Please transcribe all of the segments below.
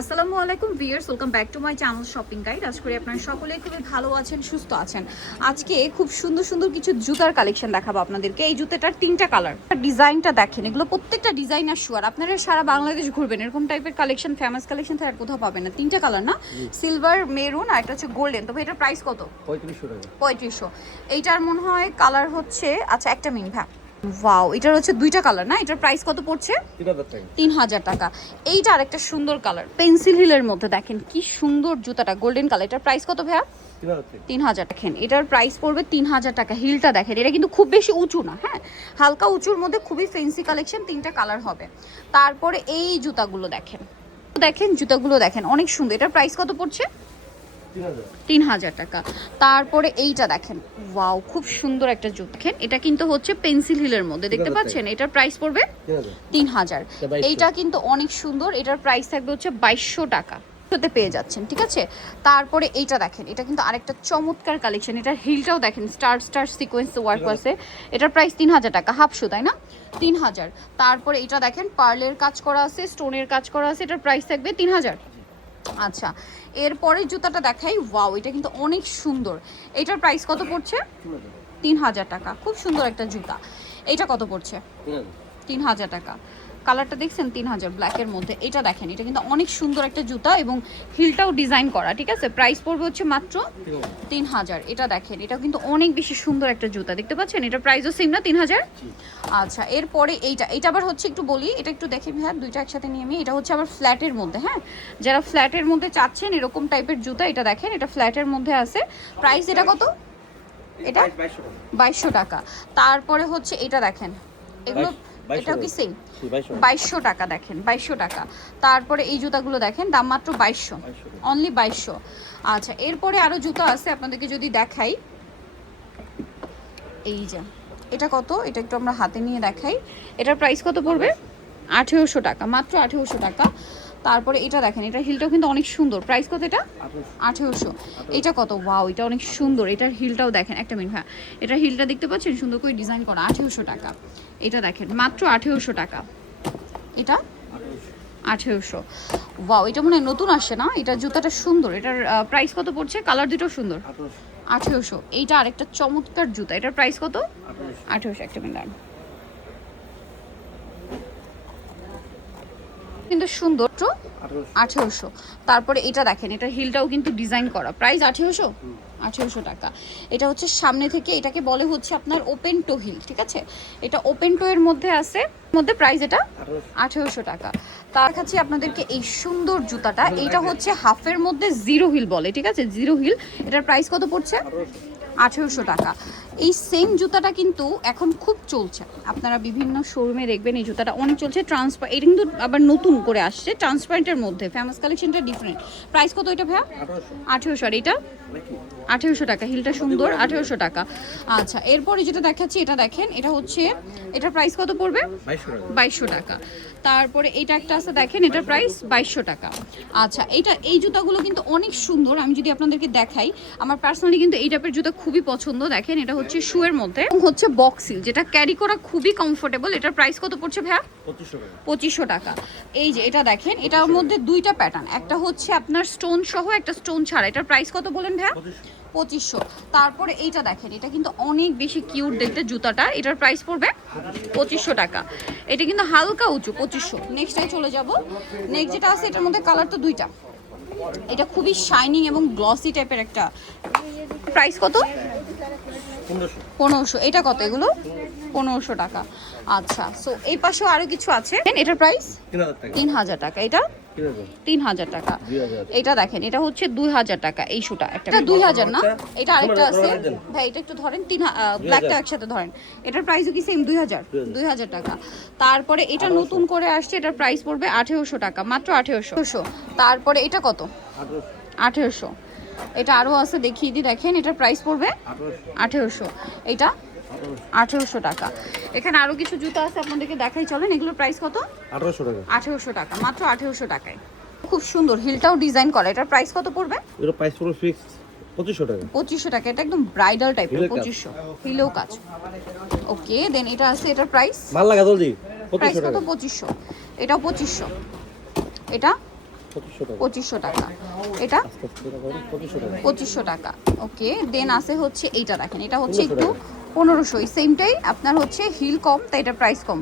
আসসালামু আলাইকুম viewers welcome back to my channel shopping guide. আজ করি আপনারা সকলেই খুবই ভালো আছেন সুস্থ আছেন। আজকে খুব সুন্দর সুন্দর কিছু জুতার কালেকশন দেখাবো আপনাদেরকে। এই জুতাটার তিনটা কালার। ডিজাইনটা দেখেন এগুলো প্রত্যেকটা ডিজাইন আর শুয়ার আপনারা সারা বাংলাদেশ ঘুরবেন এরকম টাইপের কালেকশন ফেমাস কালেকশন আর কোথাও পাবেন না। তিনটা কালার না? সিলভার মেরুন আর একটা হচ্ছে গোল্ডেন তবে এটার প্রাইস কত? পঁয়ত্রিশশো টাকা। পঁয়ত্রিশশো। এইটার মনে হয় কালার হচ্ছে আচ্ছা একটা মিনিট হ্যাঁ। ওয়াও এটার হচ্ছে দুইটা কালার না? এটার প্রাইস কত পড়ছে? তিন হাজার টাকা। এইটা আরেকটা সুন্দর কালার পেন্সিল হিলের মধ্যে দেখেন কি সুন্দর জুতাটা গোল্ডেন কালার এটার প্রাইস কত ভাইয়া? তিন হাজার টাকা। তিন হাজার দেখেন এটার প্রাইস পড়বে তিন হাজার টাকা। হিলটা দেখেন এটা কিন্তু খুব বেশি উঁচু না হ্যাঁ? হালকা উঁচুর মধ্যে খুবই ফেন্সি কালেকশন তিনটা কালার হবে। তারপরে এই জুতাগুলো দেখেন। দেখেন জুতাগুলো দেখেন অনেক সুন্দর। এটার প্রাইস কত পড়ছে? তিন হাজার টাকা। তারপরে এইটা দেখেন। ওয়াও খুব সুন্দর একটা জুতা। দেখেন এটা কিন্তু হচ্ছে পেন্সিল হিলের মধ্যে। দেখতে পাচ্ছেন? এটার প্রাইস পড়বে তিন হাজার তিন হাজার এটা 2200 এইটা কিন্তু অনেক সুন্দর। এটার প্রাইস থাকবে হচ্ছে বাইশশো টাকা। তে পেয়ে যাচ্ছেন ঠিক আছে? তারপরে এইটা দেখেন। এটা কিন্তু আরেকটা চমৎকার কালেকশন এটার হিলটাও দেখেন স্টার স্টার সিকোয়েন্স ওয়ার্ক আছে। এটার প্রাইস তিন হাজার টাকা হাফ শু তাই না? তিন হাজার তারপরে এটা দেখেন পার্লের কাজ করা আছে স্টোনের কাজ করা আছে। এটার প্রাইস থাকবে তিন হাজার আচ্ছা এরপরের জুতাটা দেখাই। ওয়াও এটা কিন্তু অনেক সুন্দর। এটার প্রাইস কত পড়ছে? তিন হাজার টাকা। খুব সুন্দর একটা জুতা। এটা কত পড়ছে? তিন তিন হাজার টাকা। কালারটা দেখছেন? তিন হাজার ব্ল্যাকের মধ্যে। এটা দেখেন এটা কিন্তু অনেক সুন্দর একটা জুতা এবং হিলটাও ডিজাইন করা ঠিক আছে? প্রাইস পড়বে হচ্ছে মাত্র তিন হাজার। এটা দেখেন এটা কিন্তু অনেক বেশি সুন্দর একটা জুতা। দেখতে পাচ্ছেন? এটা প্রাইসও সেম না? তিন হাজার? আচ্ছা এরপরে এইটা এটা আবার হচ্ছে একটু বলি এটা একটু দেখে হ্যাঁ দুইটা একসাথে নিয়ে আমি এটা হচ্ছে আবার ফ্ল্যাটের মধ্যে হ্যাঁ? যারা ফ্ল্যাটের মধ্যে চাচ্ছেন এরকম টাইপের জুতা এটা দেখেন এটা ফ্ল্যাটের মধ্যে আছে। প্রাইস এটা কত? এটা বাইশ- বাইশশো টাকা। তারপরে হচ্ছে এটা দেখেন এগুলো এটাও কি সেম বাইশশো টাকা। দেখেন বাইশশো টাকা। তারপরে এই জুতাগুলো দেখেন দাম মাত্র বাইশশো। অনলি বাইশশো। আচ্ছা এরপরে আরও জুতো আছে আপনাদেরকে যদি দেখাই। এই যে এটা কত? এটা একটু আমরা হাতে নিয়ে দেখাই। এটার প্রাইস কত পড়বে? আঠেরোশো টাকা মাত্র আঠেরোশো টাকা। তারপরে এটা দেখেন এটা হিলটাও কিন্তু অনেক সুন্দর। প্রাইস কত এটা? আঠেরোশো। এটা কত? ওয়াও এটা অনেক সুন্দর। এটার হিলটাও দেখেন একটা মিনিট হ্যাঁ। এটার হিলটা দেখতে পাচ্ছেন? সুন্দর করে ডিজাইন করা আঠেরোশো টাকা। এটা দেখেন মাত্র আঠেরোশো টাকা। এটা? আঠেরোশো। ওয়াও এটা মনে হয় নতুন আসছে না? এটা জুতাটা সুন্দর। এটার প্রাইস কত পড়ছে? কালার দুটো সুন্দর। আঠেরোশো। এইটা আরেকটা চমৎকার জুতা। এটার প্রাইস কত? আঠারোশো। আঠেরোশো একটা মিনিট কিন্তু সুন্দর। তো আঠেরোশো। তারপরে এটা দেখেন এটা হিলটাও কিন্তু ডিজাইন করা। প্রাইস আঠেরোশো? আঠেরোশো টাকা। এটা হচ্ছে সামনে থেকে এটাকে বলে হচ্ছে আপনার ওপেন টো হিল ঠিক আছে? এটা ওপেন টো এর মধ্যে আছে মধ্যে প্রাইস এটা আঠারোশো। টাকা। তার কাছে আপনাদেরকে এই সুন্দর জুতাটা। এটা হচ্ছে হাফের মধ্যে জিরো হিল বলে ঠিক আছে? জিরো হিল এটার প্রাইস কত পড়ছে? আঠারোশো। টাকা। এই সেম জুতাটা কিন্তু এখন খুব চলছে। আপনারা বিভিন্ন শোরুমে দেখবেন এই জুতাটা অনেক চলছে। ট্রান্সপার এটা কিন্তু আবার নতুন করে আসছে। ট্রান্সপারেন্টের মধ্যে। ফেমাস কালেকশনটা ডিফারেন্ট প্রাইস কত এটা ভাইয়া? আঠেরোশো। আর এটা? আঠেরোশো টাকা। হিলটা সুন্দর। আঠেরোশো টাকা। আচ্ছা এরপরে যেটা দেখাচ্ছি এটা দেখেন এটা হচ্ছে এটা প্রাইস কত পড়বে? বাইশশো টাকা। তারপরে এটা একটা আছে দেখেন এটার প্রাইস বাইশশো টাকা। আচ্ছা এইটা এই জুতাগুলো কিন্তু অনেক সুন্দর আমি যদি আপনাদেরকে দেখাই আমার পার্সোনালি কিন্তু এই টাইপের জুতা খুবই পছন্দ দেখেন এটা হচ্ছে শুয়ের মধ্যে হচ্ছে বক্সিল যেটা ক্যারি করা খুবই কমফোর্টেবল এটার প্রাইস কত পড়ছে ভাইয়া? পঁচিশশো টাকা। পঁচিশশো টাকা। এই যে এটা দেখেন এটার মধ্যে দুইটা প্যাটার্ন একটা হচ্ছে আপনার স্টোন সহ একটা স্টোন ছাড়া এটার প্রাইস কত বলেন ভাইয়া? পঁচিশশো। তারপরে এইটা দেখেন এটা কিন্তু অনেক বেশি কিউট দেখতে জুতাটা। এটার প্রাইস পড়বে পঁচিশশো টাকা। এটা কিন্তু হালকা উঁচু পঁচিশশো। নেক্সটটাই চলে যাব। নেক্সট যেটা আছে এটার মধ্যে কালার তো দুইটা। এটা খুবই শাইনিং এবং গ্লসি টাইপের একটা। প্রাইস কত? পনেরোশো। এটা কত এগুলো? পনেরোশো টাকা। আচ্ছা সো এই পাশেও আরও কিছু আছে। এটার প্রাইস। তিন হাজার টাকা। এটা? তিন হাজার। টাকা। এটা দেখেন এটা হচ্ছে দুই হাজার টাকা এই শুটা একটা দুই হাজার না? এটা আরেকটা আছে ভাই এটা একটু ধরেন তিন ব্ল্যাকটা একসাথে ধরেন। এটার প্রাইসও কি সেম দুই হাজার? দুই হাজার। টাকা। তারপরে এটা নতুন করে আসছে এটার প্রাইস পড়বে আঠেরোশো টাকা মাত্র আঠেরোশো। তারপরে এটা কত? আঠেরোশো। এটা আরও আছে দেখিয়ে দিই দেখেন এটার প্রাইস পড়বে আঠেরোশো। এটা আঠারোশো। টাকা। এখানে আরও কিছু জুতো আছে আপনাদেরকে দেখাই। চলেন এগুলোর প্রাইস কত? আঠারোশো টাকা। আঠেরোশো টাকা মাত্র আঠেরোশো টাকায়। খুব সুন্দর হিলটাও ডিজাইন করা। এটার প্রাইস কত পড়বে? এগুলো প্রাইস পুরো ফিক্সড পঁচিশশো টাকা। পঁচিশশো টাকা এটা একদম ব্রাইডাল টাইপের পঁচিশশো। হিলেও কাজ ওকে দেন এটা আছে এটার প্রাইস ভালো লাগা জলদি। প্রাইস কত? পঁচিশশো। এটাও পঁচিশশো। এটা? পঁচিশশো টাকা। এটা? পঁচিশশো টাকা। ওকে দেন আছে হচ্ছে এইটা দেখেন। এটা হচ্ছে একটু পনেরোশো। এই সেমটাই আপনার হচ্ছে হিল কম তাই এটার প্রাইস কম।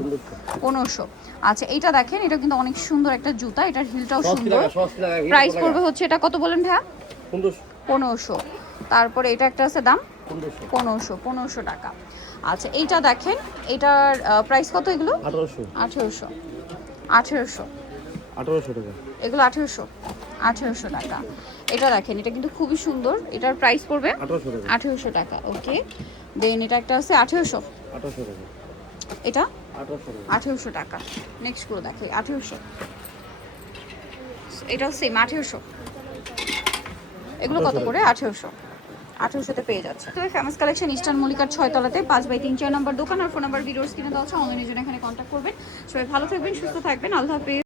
পনেরোশো। আচ্ছা এইটা দেখেন এটা কিন্তু অনেক সুন্দর একটা জুতা এটার হিলটাও সুন্দর। প্রাইস পড়বে হচ্ছে এটা কত বলেন ভাইয়া? পনেরোশো। তারপরে এটা একটা আছে দাম? পনেরোশো। পনেরোশো টাকা। আচ্ছা এইটা দেখেন এটার প্রাইস কত এগুলো? আঠারোশো। আঠেরোশো। আঠেরোশো। টাকা। এগুলো আঠেরোশো। আঠেরোশো টাকা। এটা দেখেন এটা কিন্তু খুবই সুন্দর। এটার প্রাইস পড়বে আঠেরোশো টাকা। ওকে দেন এটা একটা আছে আঠেরোশো। এটা? আঠারোশো টাকা। নেক্সট করে দেখে আঠেরোশো। এটাও সেম আঠেরোশো। এগুলো কত করে? আঠেরোশো। আঠেরোশোতে পেয়ে যাচ্ছে। তো ফেমাস কালেকশন ইস্টার্ন মল্লিকার ছয়তলাতে পাঁচ বাই তিন চার নম্বর দোকান আর ফোন নাম্বার ভিডিওস কিনে দেওয়া হচ্ছে অনলাইনের জন্য এখানে কন্ট্যাক্ট করবেন। সবাই ভালো থাকবেন সুস্থ থাকবেন। আল্লাহ হাফেজ।